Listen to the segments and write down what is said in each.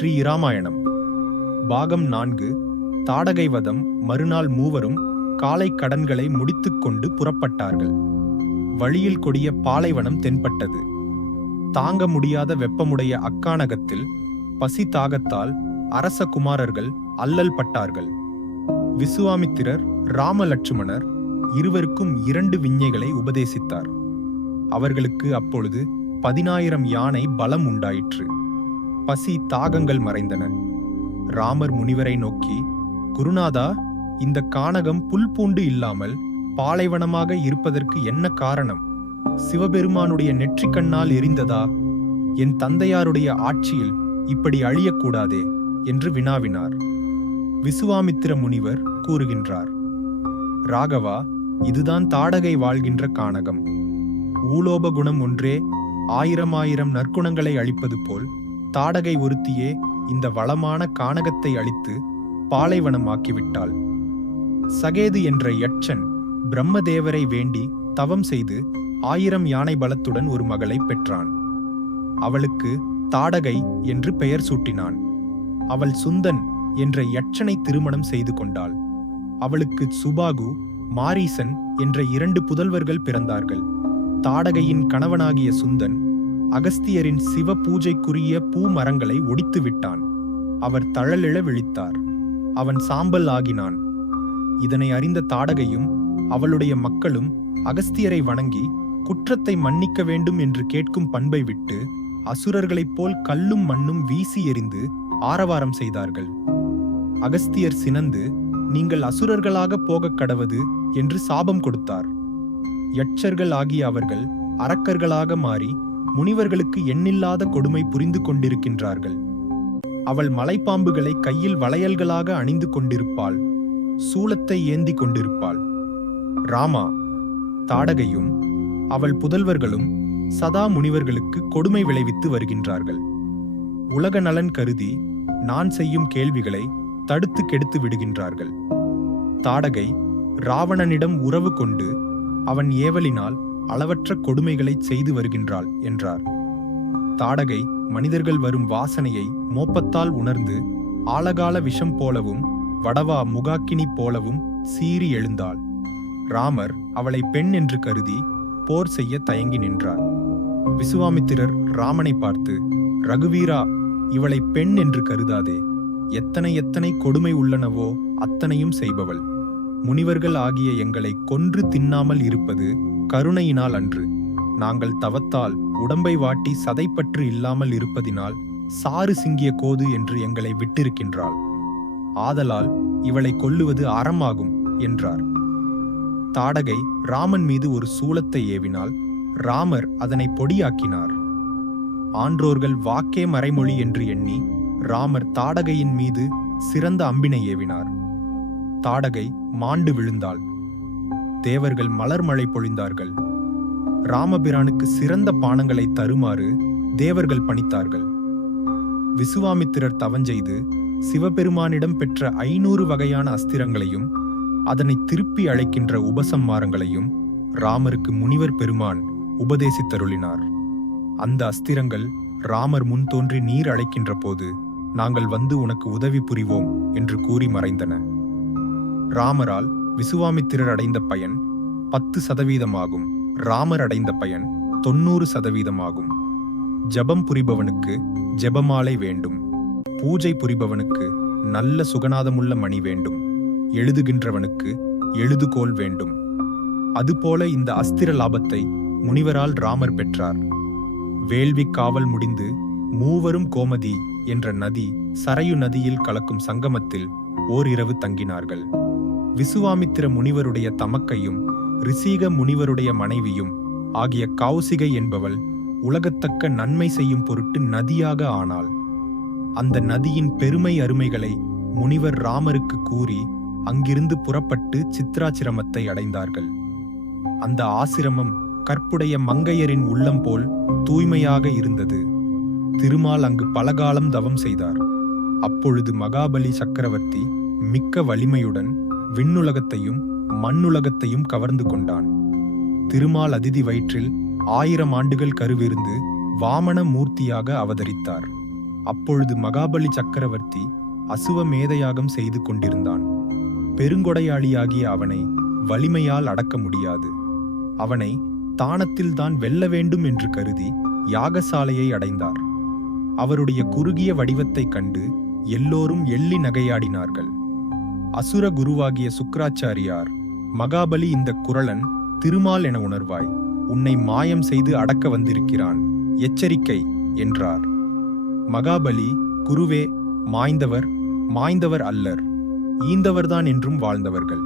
ஸ்ரீ இராமாயணம் பாகம் 4 தாடகை வதம். மறுநாள் மூவரும் காலை கடன்களை முடித்துக்கொண்டு புறப்பட்டார்கள். வழியில் கொடிய பாலைவனம் தென்பட்டது. தாங்க முடியாத வெப்பமுடைய அக்கானகத்தில் பசி தாகத்தால் அரச குமாரர்கள் அல்லல் பட்டார்கள். விசுவாமித்திரர் ராமலட்சுமணர் இருவருக்கும் 2 விஞ்ஞைகளை உபதேசித்தார். அவர்களுக்கு அப்பொழுது 10,000 யானை பலம் உண்டாயிற்று. பசி தாகங்கள் மறைந்தன. ராமர் முனிவரை நோக்கி, குருநாதா, இந்த கானகம் புல் பூண்டு இல்லாமல் பாலைவனமாக இருப்பதற்கு என்ன காரணம்? சிவபெருமானுடைய நெற்றிக்கண்ணால் எரிந்ததா? என் தந்தையாருடைய ஆட்சியில் இப்படி அழியக்கூடாதே என்று வினாவினார். விசுவாமித்திர முனிவர் கூறுகின்றார், ராகவா, இதுதான் தாடகை வாழ்கின்ற கானகம். ஊலோப குணம் ஒன்றே 1000 நற்குணங்களை அளிப்பது போல் தாடகை ஒருத்தியே இந்த வளமான கானகத்தை அழித்து பாலைவனமாக்கிவிட்டாள். சகேது என்ற யட்சன் பிரம்மதேவரை வேண்டி தவம் செய்து 1000 யானை பலத்துடன் ஒரு மகளை பெற்றான். அவளுக்கு தாடகை என்று பெயர் சூட்டினான். அவள் சுந்தன் என்ற யட்சனை திருமணம் செய்து கொண்டாள். அவளுக்கு சுபாகு, மாரீசன் என்ற 2 புதல்வர்கள் பிறந்தார்கள். தாடகையின் கணவனாகிய சுந்தன் அகஸ்தியரின் சிவ பூஜைக்குரிய பூ மரங்களை ஒடித்து விட்டான். அவர் தழலிழ விழித்தார். அவன் சாம்பல் ஆகினான். இதனை அறிந்த தாடகையும் அவளுடைய மக்களும் அகஸ்தியரை வணங்கி குற்றத்தை மன்னிக்க வேண்டும் என்று கேட்கும் பண்பை விட்டு அசுரர்களைப் போல் கல்லும் மண்ணும் வீசி எறிந்து ஆரவாரம் செய்தார்கள். அகஸ்தியர் சினந்து, நீங்கள் அசுரர்களாக போகக் கடவது என்று சாபம் கொடுத்தார். யட்சர்கள் ஆகிய அவர்கள் அரக்கர்களாக மாறி முனிவர்களுக்கு எண்ணில்லாத கொடுமை புரிந்து கொண்டிருக்கின்றார்கள். அவள் மலைப்பாம்புகளை கையில் வளையல்களாக அணிந்து கொண்டிருப்பாள். சூலத்தை ஏந்தி கொண்டிருப்பாள். ராமா, தாடகையும் அவள் புதல்வர்களும் சதா முனிவர்களுக்கு கொடுமை விளைவித்து வருகின்றார்கள். உலக நலன் கருதி நான் செய்யும் கேள்விகளை தடுத்து கெடுத்து விடுகின்றார்கள். தாடகை ராவணனிடம் உறவு கொண்டு அவன் ஏவலினால் அளவற்ற கொடுமைகளை செய்து வருகின்றாள் என்றார். தாடகை மனிதர்கள் வரும் வாசனையை மோப்பத்தால் உணர்ந்து ஆலகால விஷம் போலவும் வடவா முகாக்கினி போலவும் சீறி எழுந்தாள். ராமர் அவளை பெண் என்று கருதி போர் செய்ய தயங்கி நின்றார். விசுவாமித்திரர் ராமனை பார்த்து, ரகுவீரா, இவளை பெண் என்று கருதாதே. எத்தனை எத்தனை கொடுமை உள்ளனவோ அத்தனையும் செய்பவள். முனிவர்கள் ஆகிய எங்களை கொன்று தின்னாமல் இருப்பது கருணையினால் அன்று. நாங்கள் தவத்தால் உடம்பை வாட்டி சதைப்பற்று இல்லாமல் இருப்பதினால் சாறு சிங்கிய கோது என்று எங்களை விட்டிருக்கின்றாள். ஆதலால் இவளை கொல்லுவது அறமாகும் என்றார். தாடகை ராமன் மீது ஒரு சூலத்தை ஏவினால் ராமர் அதனை பொடியாக்கினார். ஆன்றோர்கள் வாக்கே மறைமொழி என்று எண்ணி ராமர் தாடகையின் மீது சிறந்த அம்பினை ஏவினார். தாடகை மாண்டு விழுந்தாள். தேவர்கள் மலர் மழை பொழிந்தார்கள். ராமபிரானுக்கு சிறந்த பானங்களை தருமாறு தேவர்கள் பணித்தார்கள். விசுவாமித்திரர் தவஞ்செய்து சிவபெருமானிடம் பெற்ற 500 வகையான அஸ்திரங்களையும் அதனை திருப்பி அழைக்கின்ற உபசம்மாரங்களையும் ராமருக்கு முனிவர் பெருமான் உபதேசித்தருளினார். அந்த அஸ்திரங்கள் ராமர் முன் தோன்றி நீர் அழைக்கின்ற போது நாங்கள் வந்து உனக்கு உதவி புரிவோம் என்று கூறி மறைந்தன. ராமரால் விசுவாமித்திரர் அடைந்த பயன் 10% ராமர் அடைந்த பயன் 90% ஜபம் புரிபவனுக்கு ஜெபமாலை வேண்டும். பூஜை புரிபவனுக்கு நல்ல சுகநாதமுள்ள மணி வேண்டும். எழுதுகின்றவனுக்கு எழுதுகோல் வேண்டும். அதுபோல இந்த அஸ்திர லாபத்தை முனிவரால் ராமர் பெற்றார். வேள்வி காவல் முடிந்து மூவரும் கோமதி என்ற நதி சரையு நதியில் கலக்கும் சங்கமத்தில் ஓரிரவு தங்கினார்கள். விசுவாமித்திர முனிவருடைய தமக்கையும் ரிசீக முனிவருடைய மனைவியும் ஆகிய கௌசிகை என்பவள் உலகத்தக்க நன்மை செய்யும் பொருட்டு நதியாக ஆனாள். அந்த நதியின் பெருமை அருமைகளை முனிவர் ராமருக்கு கூறி அங்கிருந்து புறப்பட்டு சித்ராச்சிரமத்தை அடைந்தார்கள். அந்த ஆசிரமம் கற்புடைய மங்கையரின் உள்ளம் போல் தூய்மையாக இருந்தது. திருமால் அங்கு பலகாலம் தவம் செய்தார். அப்பொழுது மகாபலி சக்கரவர்த்தி மிக்க வலிமையுடன் விண்ணுலகத்தையும் மண்ணுலகத்தையும் கவர்ந்து கொண்டான். திருமால் அதிதி வயிற்றில் 1000 ஆண்டுகள் கருவிருந்து வாமன மூர்த்தியாக அவதரித்தார். அப்பொழுது மகாபலி சக்கரவர்த்தி அசுவமேதயாகம் செய்து கொண்டிருந்தான். பெருங்கொடையாளியாகிய அவனை வலிமையால் அடக்க முடியாது. அவனை தானத்தில்தான் வெல்ல வேண்டும் என்று கருதி யாகசாலையை அடைந்தார். அவருடைய குறுகிய வடிவத்தைக் கண்டு எல்லோரும் எள்ளி நகையாடினார்கள். அசுர குருவாகிய சுக்கிராச்சாரியார், மகாபலி இந்த குறளன் திருமால் என உணர்வாய், உன்னை மாயம் செய்து அடக்க வந்திருக்கிறான், எச்சரிக்கை என்றார். மகாபலி, குருவே, மாய்ந்தவர் அல்லர், ஈந்தவர்தான் என்றும் வாழ்ந்தவர்கள்.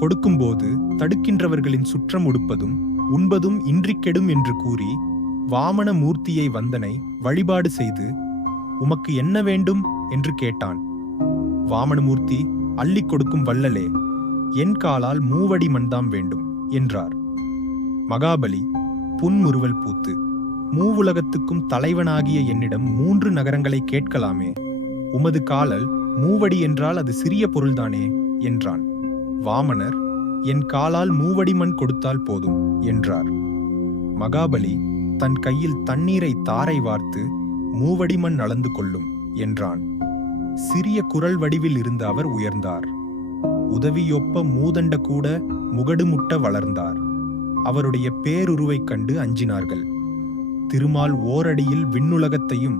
கொடுக்கும்போது தடுக்கின்றவர்களின் சுற்றம் உடுப்பதும் உண்பதும் இன்றிக்கெடும் என்று கூறி வாமன மூர்த்தியை வந்தனை வழிபாடு செய்து, உமக்கு என்ன வேண்டும் என்று கேட்டான். வாமனமூர்த்தி, அள்ளிக் கொடுக்கும் வள்ளலே, என் காலால் மூவடி மண்தாம் வேண்டும் என்றார். மகாபலி புன்முறுவல் பூத்து, மூவுலகத்துக்கும் தலைவனாகிய என்னிடம் 3 நகரங்களை கேட்கலாமே, உமது காலல் மூவடி என்றால் அது சிறிய பொருள்தானே என்றான். வாமனர், என் காலால் மூவடி மண் கொடுத்தால் போதும் என்றார். மகாபலி தன் கையில் தண்ணீரை தாரை வார்த்து, மூவடி மண் அளந்து கொள்ளும் என்றான். சிறிய குரல் வடிவில் இருந்த அவர் உயர்ந்தார். உதவியொப்ப மூதண்ட கூட முகடு முட்ட வளர்ந்தார். அவருடைய பேருருவைக் கண்டு அஞ்சினார்கள். திருமால் ஓரடியில் விண்ணுலகத்தையும்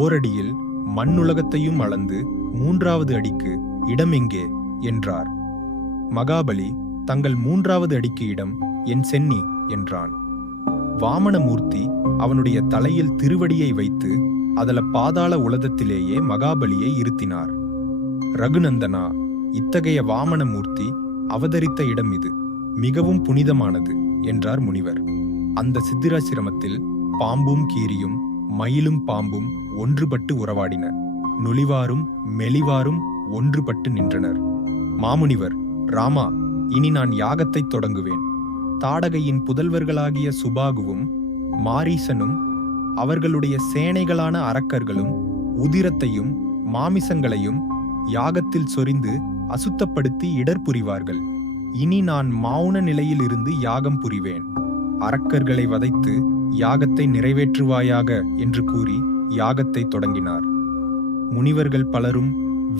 ஓரடியில் மண்ணுலகத்தையும் அளந்து 3வது அடிக்கு இடம் எங்கே என்றார். மகாபலி, தங்கள் 3வது அடிக்கு இடம் என் சென்னி என்றான். வாமனமூர்த்தி அவனுடைய தலையில் திருவடியை வைத்து அதல பாதாள உலகத்திலேயே மகாபலியை இருத்தினார். ரகுநந்தனா, இத்தகைய வாமனமூர்த்தி அவதரித்த இடம் இது மிகவும் புனிதமானது என்றார் முனிவர். அந்த சித்திராசிரமத்தில் பாம்பும் கீரியும் மயிலும் பாம்பும் ஒன்றுபட்டு உறவாடின. நுளிவாரும் மெலிவாரும் ஒன்றுபட்டு நின்றனர். மாமுனிவர், ராமா, இனி நான் யாகத்தை தொடங்குவேன். தாடகையின் புதல்வர்களாகிய சுபாகுவும் மாரீசனும் அவர்களுடைய சேனைகளான அரக்கர்களும் உதிரத்தையும் மாமிசங்களையும் யாகத்தில் சொரிந்து அசுத்தப்படுத்தி இடர் புரிவார்கள். இனி நான் மௌன நிலையிலிருந்து யாகம் புரிவேன். அரக்கர்களை வதைத்து யாகத்தை நிறைவேற்றுவாயாக என்று கூறி யாகத்தை தொடங்கினார். முனிவர்கள் பலரும்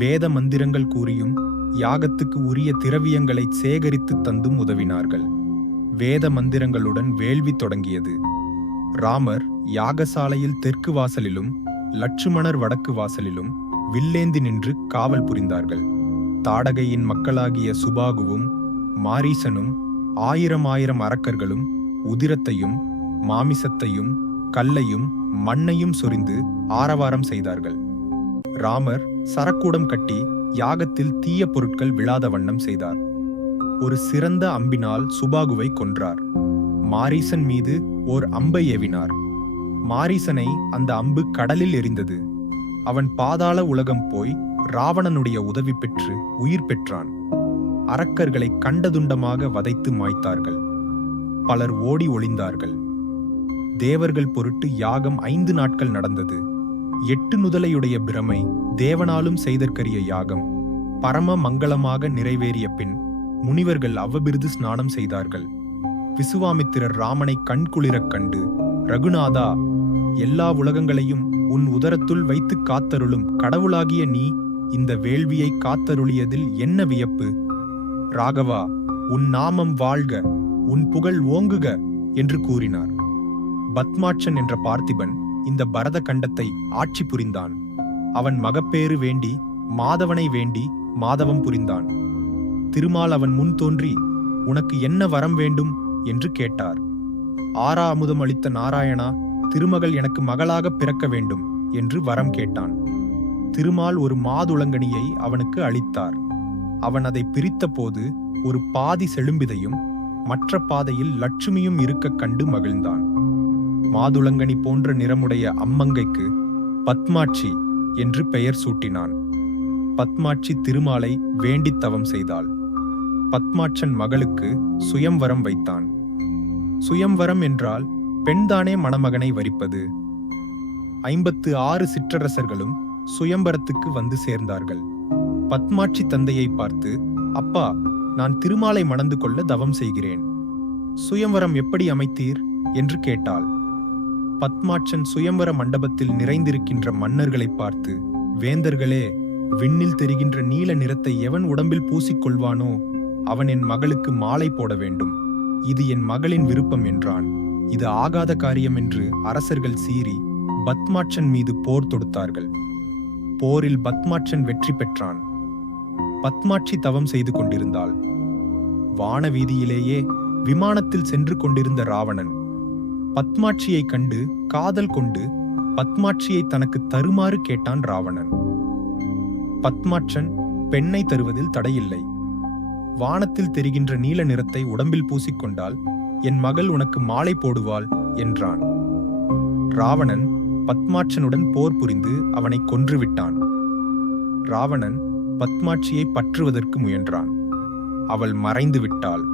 வேத மந்திரங்கள் கூறியும் யாகத்துக்கு உரிய திரவியங்களை சேகரித்து தந்தும் உதவினார்கள். வேத மந்திரங்களுடன் வேள்வி தொடங்கியது. ராமர் யாகசாலையில் தெற்கு வாசலிலும் லட்சுமணர் வடக்கு வாசலிலும் வில்லேந்தி நின்று காவல் புரிந்தார்கள். தாடகையின் மக்களாகிய சுபாகுவும் மாரீசனும் 1000 அரக்கர்களும் உதிரத்தையும் மாமிசத்தையும் கல்லையும் மண்ணையும் சொரிந்து ஆரவாரம் செய்தார்கள். ராமர் சரக்கூடம் கட்டி யாகத்தில் தீய பொருட்கள் விழாத வண்ணம் செய்தார். ஒரு சிறந்த அம்பினால் சுபாகுவை கொன்றார். மாரீசன் மீது ஓர் அம்பை ஏவினார். மாரீசனை அந்த அம்பு கடலில் எரிந்தது. அவன் பாதாள உலகம் போய் ராவணனுடைய உதவி பெற்று உயிர் பெற்றான். அரக்கர்களை கண்டதுண்டமாக வதைத்து மாய்த்தார்கள். பலர் ஓடி ஒளிந்தார்கள். தேவர்கள் பொருட்டு யாகம் 5 நாட்கள் நடந்தது. 8 நுதலையுடைய பிரமை தேவனாலும் செய்தற்கரிய யாகம் பரம மங்களமாக நிறைவேறிய பின் முனிவர்கள் அவ்வபிருது ஸ்நானம் செய்தார்கள். விசுவாமித்திரர் ராமனை கண்குளிரக் கண்டு, ரகுநாதா, எல்லா உலகங்களையும் உன் உதரத்துள் வைத்து காத்தருளும் கடவுளாகிய நீ இந்த வேள்வியை காத்தருளியதில் என்ன வியப்பு? ராகவா, உன் நாமம் வாழ்க, உன் புகழ் ஓங்குக என்று கூறினார். பத்மாட்சன் என்ற பார்த்திபன் இந்த பரத கண்டத்தை ஆட்சி புரிந்தான். அவன் மகப்பேறு வேண்டி மாதவனை வேண்டி மாதவம் புரிந்தான். திருமால் அவன் முன் தோன்றி, உனக்கு என்ன வரம் வேண்டும் என்று கேட்டார். 6 அமுதம் அளித்த நாராயணா, திருமகள் எனக்கு மகளாக பிறக்க வேண்டும் என்று வரம் கேட்டான். திருமால் ஒரு மாதுளங்கனியை அவனுக்கு அளித்தார். அவன் அதை பிரித்த போது ஒரு பாதி செழும்பிதையும் மற்ற பாதையில் லட்சுமியும் இருக்கக் கண்டு மகிழ்ந்தான். மாதுளங்கனி போன்ற நிறமுடைய அம்மங்கைக்கு பத்மாட்சி என்று பெயர் சூட்டினான். பத்மாட்சி திருமாலை வேண்டித் தவம் செய்தாள். பத்மாட்சன் மகளுக்கு சுயம்வரம் வைத்தான். சுயம்வரம் என்றால் பெண்தானே மணமகனை வரிப்பது. 56 சிற்றரசர்களும் சுயம்பரத்துக்கு வந்து சேர்ந்தார்கள். பத்மாட்சி தந்தையை பார்த்து, அப்பா, நான் திருமாலை மணந்து கொள்ள தவம் செய்கிறேன். சுயம்வரம் எப்படி அமைத்தீர் என்று கேட்டாள். பத்மாட்சன் சுயம்வர மண்டபத்தில் நிறைந்திருக்கின்ற மன்னர்களை பார்த்து, வேந்தர்களே, விண்ணில் தெரிகின்ற நீல நிறத்தை எவன் உடம்பில் பூசிக்கொள்வானோ அவன் என் மகளுக்கு மாலை போட வேண்டும். இது என் மகளின் விருப்பம் என்றான். இது ஆகாத காரியம் என்று அரசர்கள் சீறி பத்மாட்சன் மீது போர் தொடுத்தார்கள். போரில் பத்மாட்சன் வெற்றி பெற்றான். பத்மாட்சி தவம் செய்து கொண்டிருந்தாள். வானவீதியிலேயே விமானத்தில் சென்று கொண்டிருந்த ராவணன் பத்மாட்சியை கண்டு காதல் கொண்டு பத்மாட்சியை தனக்கு தருமாறு கேட்டான் ராவணன். பத்மாட்சன் பெண்ணை தருவதில் தடையில்லை. வானத்தில் தெரிகின்ற நீல நிறத்தை உடம்பில் பூசிக்கொண்டால் என் மகள் உனக்கு மாலை போடுவாள் என்றான். ராவணன் பத்மாட்சனுடன் போர் புரிந்து அவனை கொன்றுவிட்டான். ராவணன் பத்மாட்சியை பற்றுவதற்கு முயன்றான். அவள் மறைந்து விட்டாள்.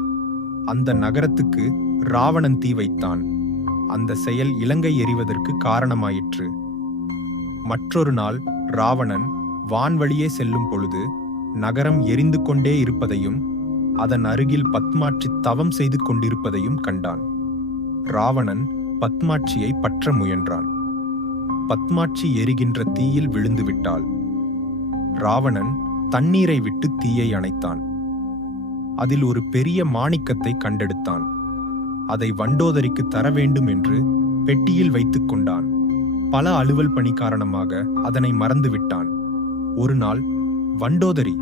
அந்த நகரத்துக்கு ராவணன் தீ வைத்தான். அந்த செயல் இலங்கை எரிவதற்கு காரணமாயிற்று. மற்றொரு நாள் ராவணன் வான்வழியே செல்லும் பொழுது நகரம் எரிந்து கொண்டே இருப்பதையும் அதன் அருகில் பத்மாட்சி தவம் செய்து கொண்டிருப்பதையும் கண்டான். ராவணன் பத்மாட்சியை பற்ற முயன்றான். பத்மாட்சி எரிகின்ற தீயில் விழுந்து விட்டாள். ராவணன் தண்ணீரை விட்டு தீயை அணைத்தான். அதில் ஒரு பெரிய மாணிக்கத்தை கண்டெடுத்தான். அதை வண்டோதரிக்கு தர வேண்டும் என்று பெட்டியில் வைத்துக் கொண்டான். பல அலுவல் பணி காரணமாக அதனை மறந்துவிட்டான். ஒரு நாள், வண்டோதரி,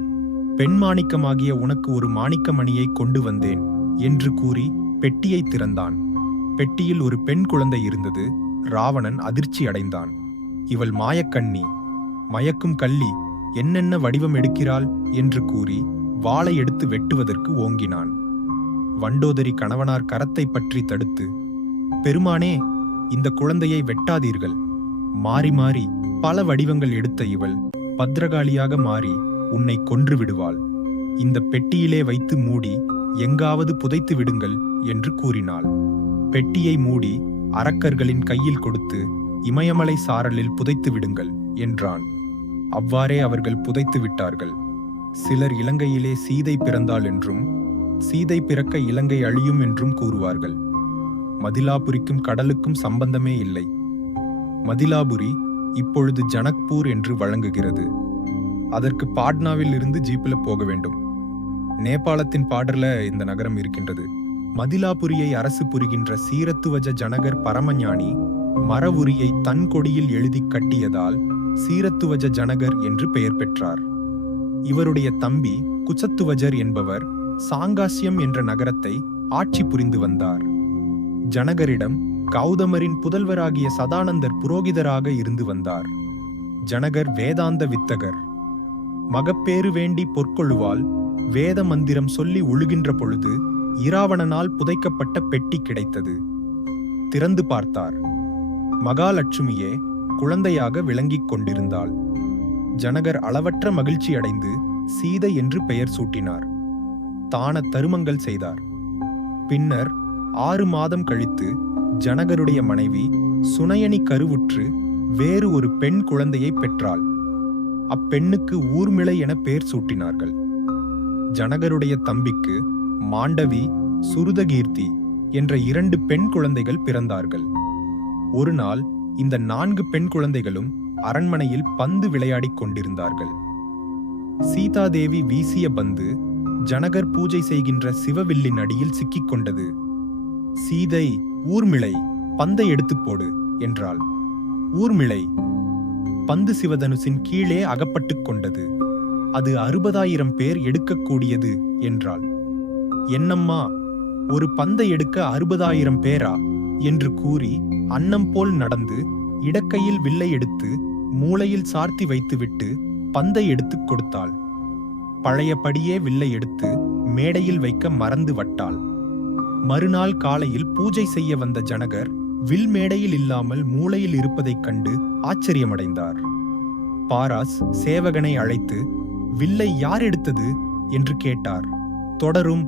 பெண் மாணிக்கமாகிய உனக்கு ஒரு மாணிக்க மணியை கொண்டு வந்தேன் என்று கூறி பெட்டியை திறந்தான். பெட்டியில் ஒரு பெண் குழந்தை இருந்தது. ராவணன் அதிர்ச்சி அடைந்தான். இவள் மாயக்கண்ணி, மயக்கும் கள்ளி, என்னென்ன வடிவம் எடுக்கிறாள் என்று கூறி வாளை எடுத்து வெட்டுவதற்கு ஓங்கினான். வண்டோதரி கணவனார் கரத்தை பற்றி தடுத்து, பெருமானே, இந்த குழந்தையை வெட்டாதீர்கள். மாறி மாறி பல வடிவங்கள் எடுத்த இவள் பத்ரகாளியாக மாறி உன்னை கொன்று விடுவாள். இந்த பெட்டியிலே வைத்து மூடி எங்காவது புதைத்து விடுங்கள் என்று கூறினாள். பெட்டியை மூடி அரக்கர்களின் கையில் கொடுத்து இமயமலை சாரலில் புதைத்து விடுங்கள் என்றான். அவ்வாறே அவர்கள் புதைத்து விட்டார்கள். சிலர் இலங்கையிலே சீதை பிறந்தாள் என்றும் சீதை பிறக்க இலங்கை அழியும் என்றும் கூறுவார்கள். மதிலாபுரிக்கும் கடலுக்கும் சம்பந்தமே இல்லை. மதிலாபுரி இப்பொழுது ஜனக்பூர் என்று வழங்குகிறது. அதற்கு பாட்னாவில் இருந்து ஜீப்ல போக வேண்டும். நேபாளத்தின் பார்டர்ல இந்த நகரம் இருக்கின்றது. மதிலாபுரியை அரசு புரிகின்ற சீரத்துவஜ ஜனகர் பரமஞானி மரவுரியை தன் கொடியில் எழுதி கட்டியதால் சீரத்துவஜ ஜனகர் என்று பெயர் பெற்றார். இவருடைய தம்பி குச்சத்துவஜர் என்பவர் சாங்காசியம் என்ற நகரத்தை ஆட்சி புரிந்து வந்தார். ஜனகரிடம் கௌதமரின் புதல்வராகிய சதானந்தர் புரோகிதராக இருந்து வந்தார். ஜனகர் வேதாந்த வித்தகர். மகப்பேறு வேண்டி பொற்கொழுவால் வேத மந்திரம் சொல்லி உழுகின்ற பொழுது இராவணனால் புதைக்கப்பட்ட பெட்டி கிடைத்தது. திறந்து பார்த்தார். மகாலட்சுமியே குழந்தையாக விளங்கிக் கொண்டிருந்தாள். ஜனகர் அளவற்ற மகிழ்ச்சி அடைந்து சீதை என்று பெயர் சூட்டினார். தான தருமங்கள் செய்தார். பின்னர் 6 மாதம் கழித்து ஜனகருடைய மனைவி சுனயனி கருவுற்று வேறு ஒரு பெண் குழந்தையை பெற்றாள். அப்பெண்ணுக்கு ஊர்மிளை என பெயர் சூட்டினார்கள். ஜனகருடைய தம்பிக்கு மாண்டவி, சுருதகீர்த்தி என்ற 2 பெண் குழந்தைகள் பிறந்தார்கள். ஒரு நாள் இந்த 4 பெண் குழந்தைகளும் அரண்மனையில் பந்து விளையாடிக் கொண்டிருந்தார்கள். சீதாதேவி வீசிய பந்து ஜனகர் பூஜை செய்கின்ற சிவவில்லின் அடியில் சிக்கிக் கொண்டது. சீதை, ஊர்மிளை, பந்தை எடுத்துப் போடு என்றாள். ஊர்மிளை பந்து சிவதனுசின் கீழே அகப்பட்டுக் கொண்டது. அது 60,000 பேர் எடுக்கக்கூடியது என்றாள். என்னம்மா, ஒரு பந்தை எடுக்க 60,000 பேரா என்று கூறி அன்னம் போல் நடந்து இடக்கையில் வில்லை எடுத்து மூளையில் சார்த்தி வைத்துவிட்டு பந்தை எடுத்துக் கொடுத்தாள். பழையபடியே வில்லை எடுத்து மேடையில் வைக்க மறந்து வட்டாள். மறுநாள் காலையில் பூஜை செய்ய வந்த ஜனகர் வில் மேடையில் இல்லாமல் மூளையில் இருப்பதைக் கண்டு ஆச்சரியமடைந்தார். பாராஸ் சேவகனை அழைத்து, வில்லை யார் எடுத்தது என்று கேட்டார். தொடரும்